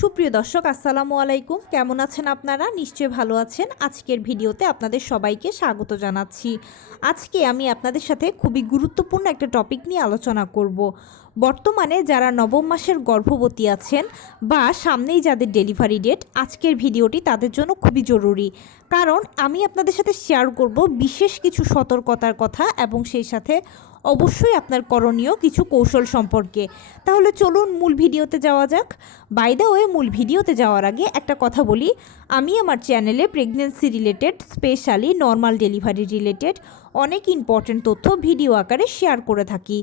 সুপ্রিয় দর্শক আসসালামু আলাইকুম, কেমন আছেন আপনারা? নিশ্চয়ই ভালো আছেন। আজকের ভিডিওতে আপনাদের সবাইকে স্বাগত জানাচ্ছি। আজকে আমি আপনাদের সাথে খুবই গুরুত্বপূর্ণ একটা টপিক নিয়ে আলোচনা করব। বর্তমানে যারা নবম মাসের গর্ভবতী আছেন বা সামনেই যাদের ডেলিভারি ডেট, আজকের ভিডিওটি তাদের জন্য খুবই জরুরি। কারণ আমি আপনাদের সাথে শেয়ার করব বিশেষ কিছু সতর্কতার কথা এবং সেই সাথে অবশ্যই আপনার করণীয় কিছু কৌশল সম্পর্কে। তাহলে চলুন মূল ভিডিওতে যাওয়া যাক। বাই দ্য ওয়ে, মূল ভিডিওতে যাওয়ার আগে একটা কথা বলি, আমি আমার চ্যানেলে pregnancy related, specially normal delivery related অনেক ইম্পর্ট্যান্ট তথ্য ভিডিও আকারে শেয়ার করে থাকি।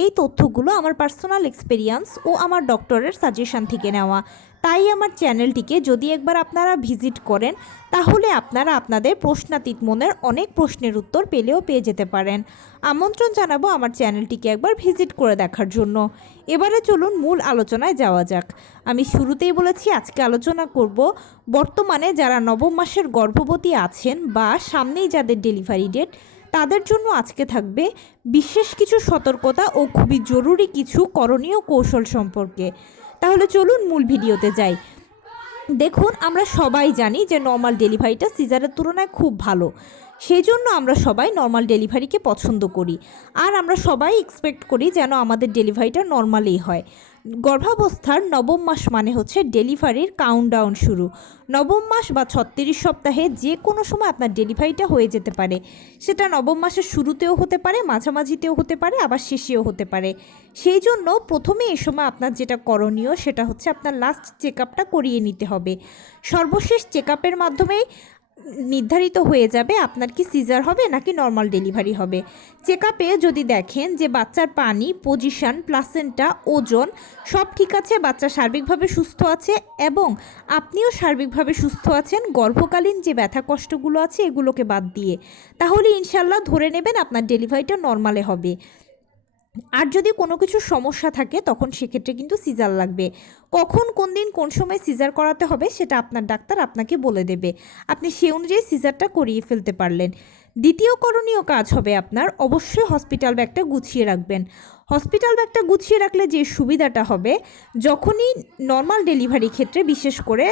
এই তথ্যগুলো আমার পার্সোনাল এক্সপেরিয়েন্স ও আমার ডক্টরের সাজেশন থেকে নেওয়া। তাই আমার চ্যানেলটিকে যদি একবার আপনারা ভিজিট করেন, তাহলে আপনারা আপনাদের প্রশ্নাতীত মনের অনেক প্রশ্নের উত্তর পেয়ে যেতে পারেন। আমন্ত্রণ জানাবো আমার চ্যানেলটিকে একবার ভিজিট করে দেখার জন্য। এবারে চলুন মূল আলোচনায় যাওয়া যাক। আমি শুরুতেই বলেছি আজকে আলোচনা করব বর্তমানে যারা নবম মাসের গর্ভবতী আছেন বা সামনেই যাদের ডেলিভারি ডেট, তাদের জন্য আজকে থাকবে বিশেষ কিছু সতর্কতা ও খুবই জরুরি কিছু করণীয় কৌশল সম্পর্কে। তাহলে চলুন মূল ভিডিওতে যাই। দেখুন, আমরা সবাই জানি যে নর্মাল ডেলিভারিটা সিজারের তুলনায় খুব ভালো। সেই জন্য আমরা সবাই নর্মাল ডেলিভারিকে পছন্দ করি, আর আমরা সবাই এক্সপেক্ট করি যেন আমাদের ডেলিভারিটা নর্মালেই হয়। গর্ভাবস্থার নবম মাস মানে হচ্ছে ডেলিভারির কাউন্টডাউন শুরু। নবম মাস বা 36 সপ্তাহে যে কোনো সময় আপনার ডেলিভারিটা হয়ে যেতে পারে। সেটা নবম মাসের শুরুতেও হতে পারে, মাঝামাঝিতেও হতে পারে, আবার শেষেও হতে পারে। সেই জন্য প্রথমে এ সময় আপনার যেটা করণীয় সেটা হচ্ছে আপনার লাস্ট চেক আপটা করিয়ে নিতে হবে। সর্বশেষ চেক আপের মাধ্যমেই নির্ধারিত হয়ে যাবে আপনার কি সিজার হবে নাকি নর্মাল ডেলিভারি হবে। চেক আপে যদি দেখেন যে বাচ্চার পানি, পজিশন, প্লাসেন্টা, ওজন সব ঠিক আছে, বাচ্চা সার্বিকভাবে সুস্থ আছে এবং আপনিও সার্বিকভাবে সুস্থ আছেন, গর্ভকালীন যে ব্যথা কষ্টগুলো আছে এগুলোকে বাদ দিয়ে, তাহলে ইনশাল্লাহ ধরে নেবেন আপনার ডেলিভারিটা নর্মালে হবে। আর যদি কোনো কিছু সমস্যা থাকে তখন সেক্ষেত্রে কিন্তু সিজার লাগবে। কখন, কোন দিন, কোন সময় সিজার করাতে হবে সেটা আপনার ডাক্তার আপনাকে বলে দেবে। আপনি সেই অনুযায়ী সিজারটা করিয়ে ফেলতে পারলেন। দ্বিতীয় করণীয় কাজ হবে আপনার অবশ্যই হসপিটাল ব্যাগটা গুছিয়ে রাখবেন। হসপিটাল ব্যাগটা গুছিয়ে রাখলে যে সুবিধাটা হবে, যখনই নর্মাল ডেলিভারি ক্ষেত্রে বিশেষ করে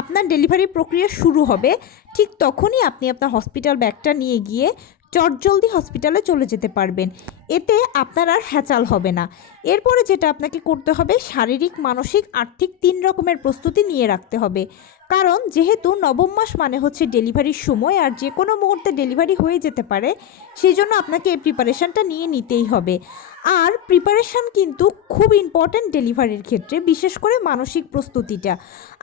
আপনার ডেলিভারি প্রক্রিয়া শুরু হবে, ঠিক তখনই আপনি আপনার হসপিটাল ব্যাগটা নিয়ে গিয়ে চটজলদি হসপিটালে চলে যেতে পারবেন। এতে আপনার আর হ্যাচাল হবে না। এরপরে যেটা আপনাকে করতে হবে, শারীরিক, মানসিক, আর্থিক 3 রকমের প্রস্তুতি নিয়ে রাখতে হবে। কারণ যেহেতু নবম মাস মানে হচ্ছে ডেলিভারির সময়, আর যে কোনো মুহূর্তে ডেলিভারি হয়ে যেতে পারে, সেই জন্য আপনাকে এই প্রিপারেশানটা নিয়ে নিতেই হবে। আর প্রিপারেশান কিন্তু খুব ইম্পর্ট্যান্ট ডেলিভারির ক্ষেত্রে, বিশেষ করে মানসিক প্রস্তুতিটা।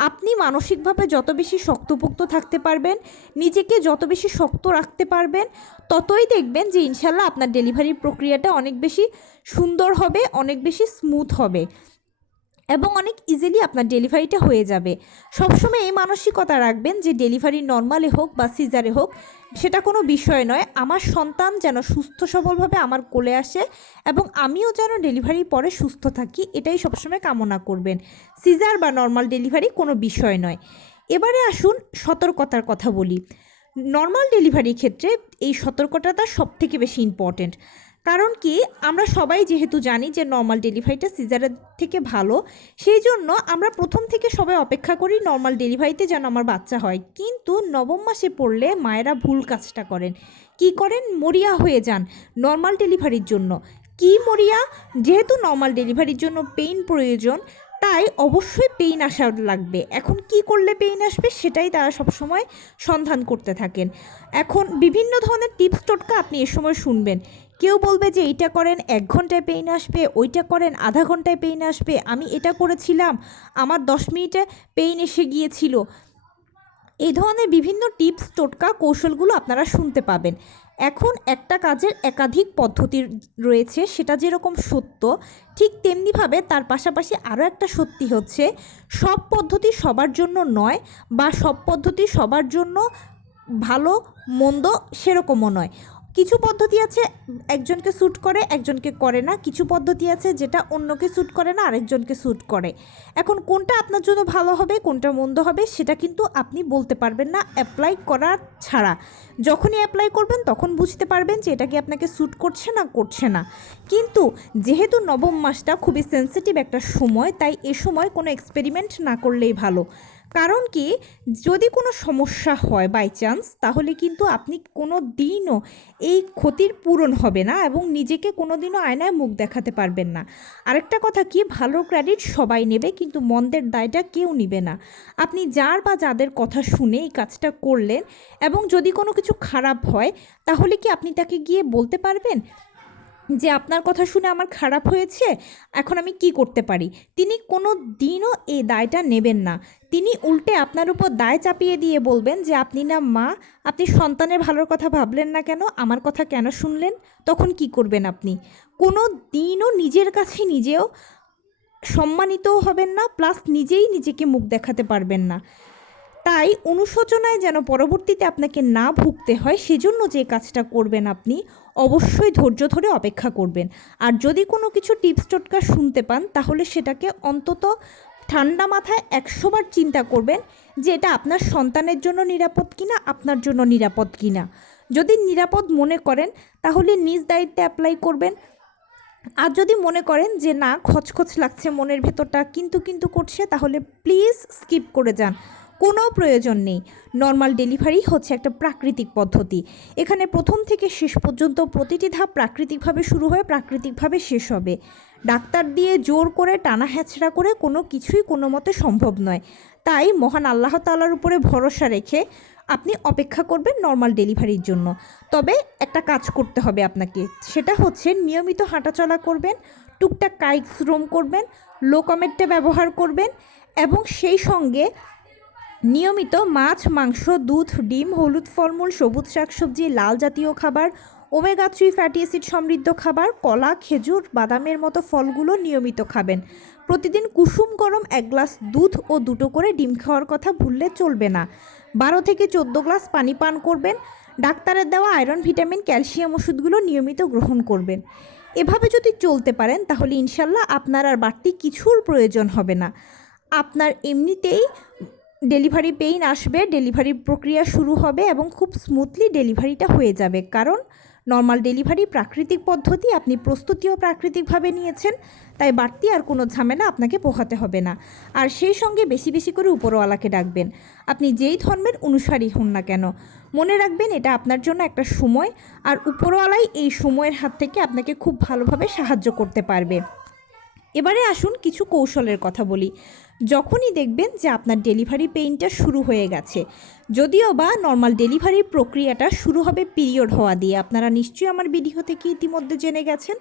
আপনি মানসিকভাবে যত বেশি শক্তপোক্ত থাকতে পারবেন, নিজেকে যত বেশি শক্ত রাখতে পারবেন, ততই দেখবেন যে ইনশাল্লাহ আপনার ডেলিভারির প্রক্রিয়াটা অনেক বেশি সুন্দর হবে, অনেক বেশি স্মুথ হবে এবং অনেক ইজিলি আপনার ডেলিভারিটা হয়ে যাবে। সবসময় এই মানসিকতা রাখবেন যে ডেলিভারি নর্মালে হোক বা সিজারে হোক, সেটা কোনো বিষয় নয়। আমার সন্তান যেন সুস্থ সবলভাবে আমার কোলে আসে এবং আমিও যেন ডেলিভারির পরে সুস্থ থাকি, এটাই সবসময় কামনা করবেন। সিজার বা নর্মাল ডেলিভারি কোনো বিষয় নয়। এবারে আসুন সতর্কতার কথা বলি। নর্মাল ডেলিভারির ক্ষেত্রে এই সতর্কতাটা সবথেকে বেশি ইম্পর্ট্যান্ট। কারণ কি, আমরা সবাই যেহেতু জানি যে নর্মাল ডেলিভারিটা সিজারের থেকে ভালো, সেই জন্য আমরা প্রথম থেকে সবাই অপেক্ষা করি নর্মাল ডেলিভারিতে যেন আমার বাচ্চা হয়। কিন্তু নবম মাসে পড়লে মায়েরা ভুল কাজটা করেন। কি করেন? মরিয়া হয়ে যান নর্মাল ডেলিভারির জন্য। কি মরিয়া? যেহেতু নর্মাল ডেলিভারির জন্য পেইন প্রয়োজন, তাই অবশ্যই পেইন আসা লাগবে। এখন কি করলে পেইন আসবে সেটাই তারা সবসময় সন্ধান করতে থাকেন। এখন বিভিন্ন ধরনের টিপস টোটকা আপনি এ সময় শুনবেন। কেউ বলবে যে এইটা করেন 1 ঘন্টায় পেইন আসবে, ওইটা করেন আধা ঘন্টায় পেইন আসবে, আমি এটা করেছিলাম আমার 10 মিনিটে পেইন এসে গিয়েছিল। এই ধরনের বিভিন্ন টিপস টোটকা কৌশলগুলো আপনারা শুনতে পাবেন। এখন একটা কাজের একাধিক পদ্ধতি রয়েছে, সেটা যেরকম সত্য, ঠিক তেমনিভাবে তার পাশাপাশি আরও একটা সত্যি হচ্ছে, সব পদ্ধতি সবার জন্য নয় বা সব পদ্ধতি সবার জন্য ভালো মন্দ সেরকমও নয়। কিছু পদ্ধতি আছে একজনকে স্যুট করে একজনকে করে না, কিছু পদ্ধতি আছে যেটা অন্যকে স্যুট করে না আরেকজনকে স্যুট করে। এখন কোনটা আপনার জন্য ভালো হবে কোনটা মন্দ হবে সেটা কিন্তু আপনি বলতে পারবেন না অ্যাপ্লাই করার ছাড়া। যখনই অ্যাপ্লাই করবেন তখন বুঝতে পারবেন যে এটা কি আপনাকে স্যুট করছে না করছে না। কিন্তু যেহেতু নবম মাসটা খুবই সেন্সিটিভ একটা সময়, তাই এ সময় কোনো এক্সপেরিমেন্ট না করলেই ভালো। কারণ কি, যদি কোনো সমস্যা হয় বাই চান্স, তাহলে কিন্তু আপনি কোনো দিনও এই ক্ষতির পূরণ হবে না এবং নিজেকে কোনো দিনও আয়নায় মুখ দেখাতে পারবেন না। আরেকটা কথা কি, ভালো ক্রেডিট সবাই নেবে কিন্তু মন্দের দায়টা কেউ নেবে না। আপনি যার বা যাদের কথা শুনে এই কাজটা করলেন এবং যদি কোনো কিছু খারাপ হয়, তাহলে কি আপনি তাকে গিয়ে বলতে পারবেন যে আপনার কথা শুনে আমার খারাপ হয়েছে, এখন আমি কি করতে পারি? তিনি কোনো দিনও এই দায়টা নেবেন না। তিনি উল্টে আপনার উপর দায় চাপিয়ে দিয়ে বলবেন যে আপনি না মা, আপনি সন্তানের ভালোর কথা ভাবলেন না কেন, আমার কথা কেন শুনলেন? তখন কি করবেন আপনি? কোনো দিনও নিজের কাছে নিজেও সম্মানিতও হবেন না, প্লাস নিজেই নিজেকে মুখ দেখাতে পারবেন না। তাই অনুশোচনায় যেন পরবর্তীতে আপনাকে না ভুগতে হয়, সেজন্য যে কাজটা করবেন আপনি অবশ্যই ধৈর্য ধরে অপেক্ষা করবেন। আর যদি কোনো কিছু টিপস টোটকা শুনতে পান, তাহলে সেটাকে অন্তত ঠান্ডা মাথায় 100 বার চিন্তা করবেন যে এটা আপনার সন্তানের জন্য নিরাপদ কিনা, আপনার জন্য নিরাপদ কিনা। যদি নিরাপদ মনে করেন তাহলে নিজ দায়িত্বে অ্যাপ্লাই করবেন। আর যদি মনে করেন যে না, খচখচ লাগছে মনের ভেতরটা, কিন্তু করছে, তাহলে প্লিজ স্কিপ করে যান, কোনো প্রয়োজন নেই। নর্মাল ডেলিভারি হচ্ছে একটা প্রাকৃতিক পদ্ধতি। এখানে প্রথম থেকে শেষ পর্যন্ত প্রতিটি ধাপ প্রাকৃতিকভাবে শুরু হয়ে প্রাকৃতিকভাবে শেষ হবে। ডাক্তার দিয়ে জোর করে টানা হ্যাচড়া করে কোনো কিছুই কোনো মতে সম্ভব নয়। তাই মহান আল্লাহ তাআলার উপরে ভরসা রেখে আপনি অপেক্ষা করবেন নর্মাল ডেলিভারির জন্য। তবে একটা কাজ করতে হবে আপনাকে, সেটা হচ্ছে নিয়মিত হাঁটাচলা করবেন, টুকটাক কায়িক শ্রম করবেন, লো কমেটটা ব্যবহার করবেন এবং সেই সঙ্গে নিয়মিত মাছ, মাংস, দুধ, ডিম, হলুদ ফলমূল, সবুজ শাকসবজি, লাল জাতীয় খাবার, ওমেগা 3 ফ্যাটি অ্যাসিড সমৃদ্ধ খাবার, কলা, খেজুর, বাদামের মতো ফলগুলো নিয়মিত খাবেন। প্রতিদিন কুসুম গরম 1 গ্লাস দুধ ও 2টো করে ডিম খাওয়ার কথা ভুললে চলবে না। 12 থেকে 14 গ্লাস পানি পান করবেন। ডাক্তারের দেওয়া আয়রন, ভিটামিন, ক্যালসিয়াম ওষুধগুলো নিয়মিত গ্রহণ করবেন। এভাবে যদি চলতে পারেন তাহলে ইনশাল্লাহ আপনার আর বাড়তি কিছুর প্রয়োজন হবে না। আপনার এমনিতেই ডেলিভারি পেইন আসবে, ডেলিভারি প্রক্রিয়া শুরু হবে এবং খুব স্মুথলি ডেলিভারিটা হয়ে যাবে। কারণ নর্মাল ডেলিভারি প্রাকৃতিক পদ্ধতি, আপনি প্রস্তুতিও প্রাকৃতিকভাবে নিয়েছেন, তাই বাড়তি আর কোনো ঝামেলা আপনাকে পোহাতে হবে না। আর সেই সঙ্গে বেশি বেশি করে উপরওয়ালাকে ডাকবেন, আপনি যেই ধর্মের অনুসারী হন না কেন। মনে রাখবেন এটা আপনার জন্য একটা সময়, আর উপরওয়ালাই এই সময়ের হাত থেকে আপনাকে খুব ভালোভাবে সাহায্য করতে পারবে। এবারে আসুন কিছু কৌশলের কথা বলি। যখনই দেখবেন যে আপনার ডেলিভারি পেইনটা শুরু হয়ে গেছে, যদিও বা নর্মাল ডেলিভারির প্রক্রিয়াটা শুরু হবে পিরিয়ড হওয়া দিয়ে, আপনারা নিশ্চয়ই আমার ভিডিও থেকে ইতিমধ্যে জেনে গেছেন।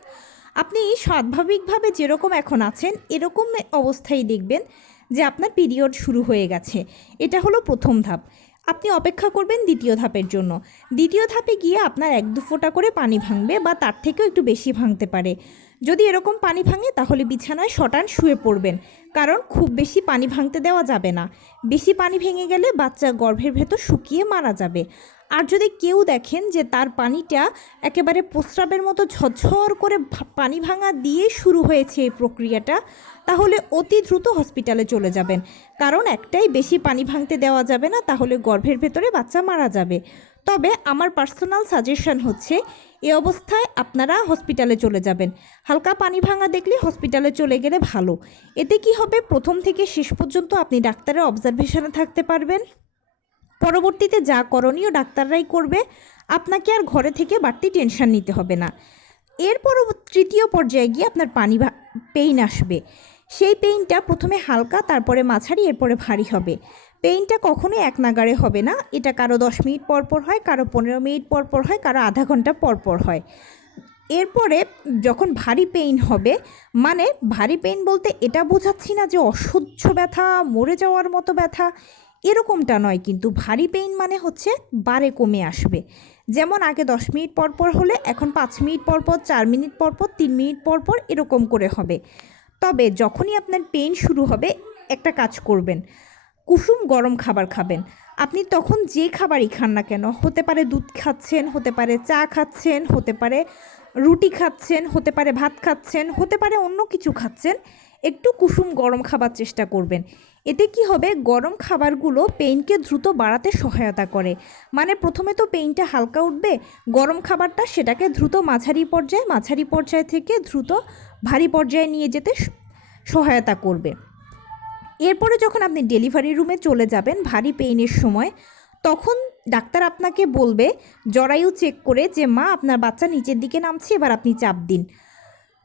আপনি স্বাভাবিকভাবে যেরকম এখন আছেন এরকম অবস্থায় দেখবেন যে আপনার পিরিয়ড শুরু হয়ে গেছে। এটা হলো প্রথম ধাপ। আপনি অপেক্ষা করবেন দ্বিতীয় ধাপের জন্য। দ্বিতীয় ধাপে গিয়ে আপনার 1-2 ফোঁটা করে পানি ভাঙবে বা তার থেকেও একটু বেশি ভাঙতে পারে। যদি এরকম পানি ভাঙে তাহলে বিছানায় শটান শুয়ে পড়বেন, কারণ খুব বেশি পানি ভাঙতে দেওয়া যাবে না। বেশি পানি ভেঙে গেলে বাচ্চা গর্ভের ভেতর শুকিয়ে মারা যাবে। আর যদি কেউ দেখেন যে তার পানিটা একেবারে প্রস্রাবের মতো ঝরঝর করে পানি ভাঙা দিয়ে শুরু হয়েছে এই প্রক্রিয়াটা, তাহলে অতি দ্রুত হসপিটালে চলে যাবেন। কারণ একটাই, বেশি পানি ভাঙতে দেওয়া যাবে না, তাহলে গর্ভের ভেতরে বাচ্চা মারা যাবে। তবে আমার পার্সোনাল সাজেশন হচ্ছে এ অবস্থায় আপনারা হসপিটালে চলে যাবেন। হালকা পানি ভাঙা দেখলে হসপিটালে চলে গেলে ভালো। এতে কি হবে, প্রথম থেকে শেষ পর্যন্ত আপনি ডাক্তারের অবজারভেশনে থাকতে পারবেন। পরবর্তীতে যা করণীয় ডাক্তাররাই করবে, আপনাকে আর ঘরে থেকে বাড়তি টেনশন নিতে হবে না। এরপর তৃতীয় পর্যায়ে গিয়ে আপনার পেইন আসবে। সেই পেইনটা প্রথমে হালকা, তারপরে মাঝারি, এরপরে ভারী হবে। পেইনটা কখনোই এক নাগাড়ে হবে না। এটা কারো 10 মিনিট পরপর হয়, কারো 15 মিনিট পরপর হয়, কারো আধা ঘন্টা পরপর হয়। এরপরে যখন ভারী পেইন হবে, মানে ভারী পেইন বলতে এটা বোঝাচ্ছি না যে অসহ্য ব্যথা, মরে যাওয়ার মতো ব্যথা, এরকমটা নয়। কিন্তু ভারী পেইন মানে হচ্ছে বারে কমে আসবে। যেমন আগে 10 মিনিট পরপর হলে এখন 5 মিনিট পরপর, 4 মিনিট পরপর, 3 মিনিট পরপর এরকম করে হবে। তবে যখনই আপনার পেইন শুরু হবে, একটা কাজ করবেন, কুসুম গরম খাবার খাবেন। আপনি তখন যে খাবারই খান না কেন, হতে পারে দুধ খাচ্ছেন, হতে পারে চা খাচ্ছেন, হতে পারে রুটি খাচ্ছেন, হতে পারে ভাত খাচ্ছেন, হতে পারে অন্য কিছু খাচ্ছেন, একটু কুসুম গরম খাবার চেষ্টা করবেন। এতে কি হবে, গরম খাবারগুলো পেইনকে দ্রুত বাড়াতে সহায়তা করে। মানে প্রথমে তো পেইনটা হালকা উঠবে, গরম খাবারটা সেটাকে দ্রুত মাঝারি পর্যায় থেকে দ্রুত ভারী পর্যায়ে নিয়ে যেতে সহায়তা করবে। এরপরে যখন আপনি ডেলিভারি রুমে চলে যাবেন ভারী পেইনের সময়, তখন ডাক্তার আপনাকে বলবে জরায়ু চেক করে যে মা আপনার বাচ্চা নিচের দিকে নামছে, এবার আপনি চাপ দিন।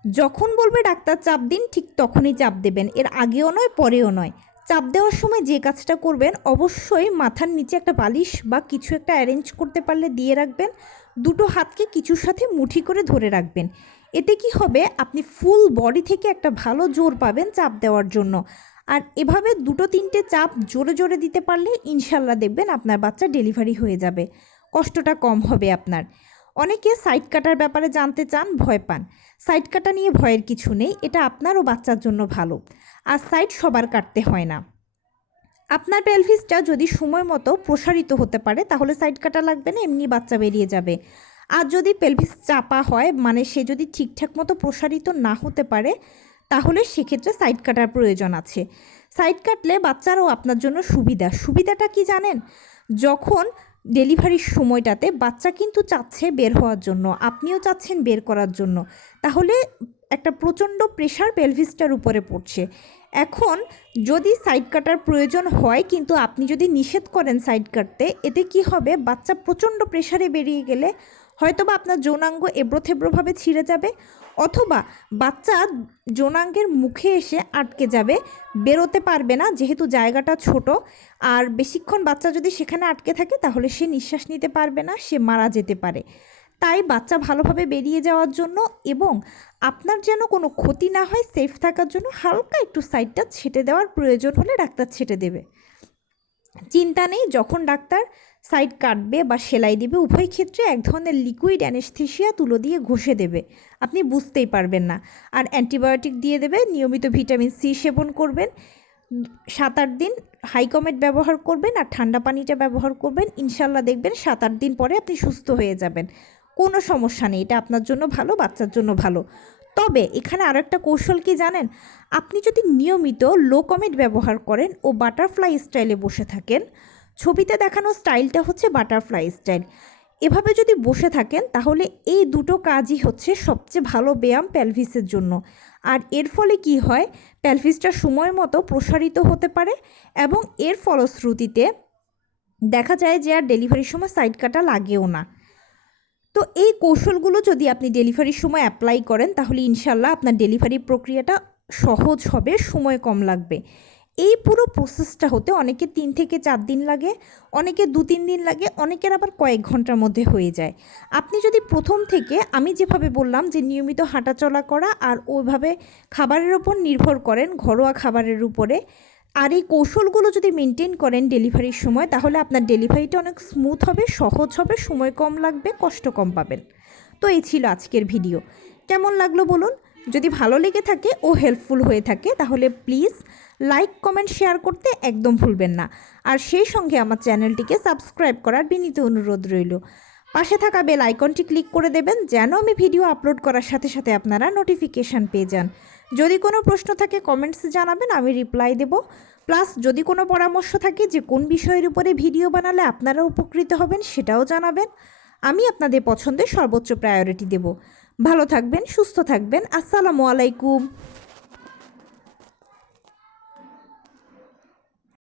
যখন বলবে ডাক্তার চাপ দিন, ঠিক তখনই চাপ দেবেন, এর আগেও নয় পরেও নয়। চাপ দেওয়ার সময় যে কাজটা করবেন, অবশ্যই মাথার নিচে একটা বালিশ বা কিছু একটা অ্যারেঞ্জ করতে পারলে দিয়ে রাখবেন। দুটো হাতকে কিছুর সাথে মুঠি করে ধরে রাখবেন। এতে কি হবে, আপনি ফুল বডি থেকে একটা ভালো জোর পাবেন চাপ দেওয়ার জন্য। আর এভাবে 2-3টে চাপ জোরে জোরে দিতে পারলে ইনশাল্লাহ দেখবেন আপনার বাচ্চা ডেলিভারি হয়ে যাবে, কষ্টটা কম হবে আপনার। অনেকে সাইড কাটার ব্যাপারে জানতে চান, ভয় পান। সাইড কাটা নিয়ে ভয়ের কিছু নেই, এটা আপনার ও বাচ্চার জন্য ভালো। আর সাইড সবার কাটতে হয় না। আপনার পেলভিসটা যদি সময় মতো প্রসারিত হতে পারে তাহলে সাইড কাটা লাগবে না, এমনি বাচ্চা বেরিয়ে যাবে। আর যদি পেলভিস চাপা হয়, মানে সে যদি ঠিকঠাক মতো প্রসারিত না হতে পারে, তাহলে সেক্ষেত্রে সাইড কাটার প্রয়োজন আছে। সাইড কাটলে বাচ্চারও আপনার জন্য সুবিধাটা কি জানেন? যখন ডেলিভারির সময়টাতে বাচ্চা কিন্তু চাচ্ছে বের হওয়ার জন্য, আপনিও চাচ্ছেন বের করার জন্য, তাহলে একটা প্রচণ্ড প্রেশার পেলভিসটার উপরে পড়ছে। এখন যদি সাইড কাটার প্রয়োজন হয়, কিন্তু আপনি যদি নিষেধ করেন সাইড কাটতে, এতে কি হবে, বাচ্চা প্রচণ্ড প্রেশারে বেরিয়ে গেলে হয়তোবা আপনার যৌনাঙ্গ এবড়োথেবড়োভাবে ছিঁড়ে যাবে, অথবা বাচ্চা যৌনাঙ্গের মুখে এসে আটকে যাবে, বেরোতে পারবে না, যেহেতু জায়গাটা ছোট। আর বেশিক্ষণ বাচ্চা যদি সেখানে আটকে থাকে তাহলে সে নিঃশ্বাস নিতে পারবে না, সে মারা যেতে পারে। তাই বাচ্চা ভালোভাবে বেরিয়ে যাওয়ার জন্য এবং আপনার যেন কোনো ক্ষতি না হয়, সেফ থাকার জন্য হালকা একটু সাইডটা ছেটে দেওয়ার প্রয়োজন হলে ডাক্তার ছেটে দেবে। চিন্তা নেই, যখন ডাক্তার সাইড কাটবে বা সেলাই দেবে, উভয় ক্ষেত্রে এক ধরনের লিকুইড অ্যানেস্থেসিয়া তুলো দিয়ে ঘষে দেবে, আপনি বুঝতেই পারবেন না। আর অ্যান্টিবায়োটিক দিয়ে দেবে, নিয়মিত ভিটামিন সি সেবন করবেন, 7-8 দিন হাইকমেট ব্যবহার করবেন আর ঠান্ডা পানিটা ব্যবহার করবেন। ইনশাল্লাহ দেখবেন 7-8 দিন পরে আপনি সুস্থ হয়ে যাবেন, কোনো সমস্যা নেই। এটা আপনার জন্য ভালো, বাচ্চার জন্য ভালো। তবে এখানে আরও একটা কৌশল কি জানেন, আপনি যদি নিয়মিত লো কমেট ব্যবহার করেন ও বাটারফ্লাই স্টাইলে বসে থাকেন, ছবিতে দেখানো স্টাইলটা হচ্ছে বাটারফ্লাই স্টাইল, এভাবে যদি বসে থাকেন তাহলে এই দুটো কাজই হচ্ছে সবচেয়ে ভালো ব্যায়াম পেলভিসের জন্য। আর এর ফলে কি হয়, পেলভিসটা সময় মতো প্রসারিত হতে পারে এবং এর ফলশ্রুতিতে দেখা যায় যে আর ডেলিভারির সময় সাইড কাটা লাগেও না। তো এই কৌশলগুলো যদি আপনি ডেলিভারির সময় অ্যাপ্লাই করেন তাহলে ইনশাল্লাহ আপনার ডেলিভারি প্রক্রিয়াটা সহজ হবে, সময় কম লাগবে। এই পুরো প্রসেসটা হতে অনেকে 3 থেকে 4 দিন লাগে, অনেকে 2-3 দিন লাগে, অনেকের আবার কয়েক ঘন্টার মধ্যে হয়ে যায়। আপনি যদি প্রথম থেকে আমি যেভাবে বললাম যে নিয়মিত হাঁটাচলা করা আর ওইভাবে খাবারের ওপর নির্ভর করেন, ঘরোয়া খাবারের উপরে, আর এই কৌশলগুলো যদি মেনটেন করেন ডেলিভারির সময়, তাহলে আপনার ডেলিভারিটা অনেক স্মুথ হবে, সহজ হবে, সময় কম লাগবে, কষ্ট কম পাবেন। তো এই ছিল আজকের ভিডিও। কেমন লাগলো বলুন? যদি ভালো লেগে থাকে ও হেল্পফুল হয়ে থাকে তাহলে প্লিজ লাইক, কমেন্ট, শেয়ার করতে একদম ভুলবেন না। আর সেই সঙ্গে আমার চ্যানেলটিকে সাবস্ক্রাইব করার বিনীত অনুরোধ রইল। পাশে থাকা বেল আইকনটি ক্লিক করে দেবেন যেন আমি ভিডিও আপলোড করার সাথে সাথে আপনারা নোটিফিকেশান পেয়ে যান। যদি কোনো প্রশ্ন থাকে কমেন্টসে জানাবেন, আমি রিপ্লাই দেব। প্লাস যদি কোনো পরামর্শ থাকে যে কোন বিষয়ের উপরে ভিডিও বানালে আপনারা উপকৃত হবেন, সেটাও জানাবেন। আমি আপনাদের পছন্দের সর্বোচ্চ প্রায়োরিটি দেব। ভালো থাকবেন, সুস্থ থাকবেন। আসসালামু আলাইকুম।